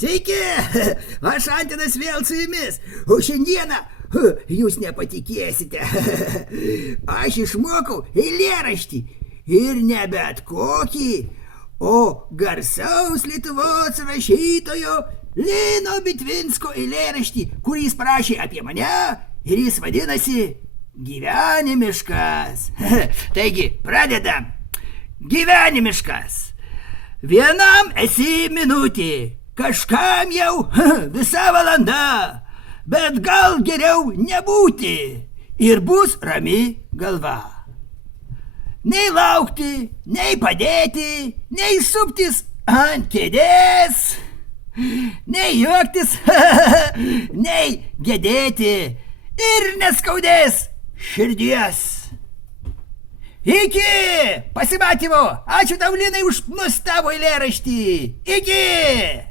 Sveiki, aš Antinas vėl su jumis, o šiandieną jūs nepatikėsite. Aš išmokau eilėraštį ir ne bet kokį, o garsaus Lietuvos rašytojo Lino Bitvinsko eilėraštį, kurį jis parašė apie mane ir jis vadinasi Gyvenimiškas. Taigi, pradedam. Gyvenimiškas. Vienam esi minutė, kažkam jau visa valanda, bet gal geriau nebūti ir bus rami galva. Nei laukti, nei padėti, nei suptis ant kėdės, nei juoktis, nei gedėti ir neskaudės širdies. Iki pasimatymo! Ačiū tau, Linai, už nuostabų eilėraštį! Iki!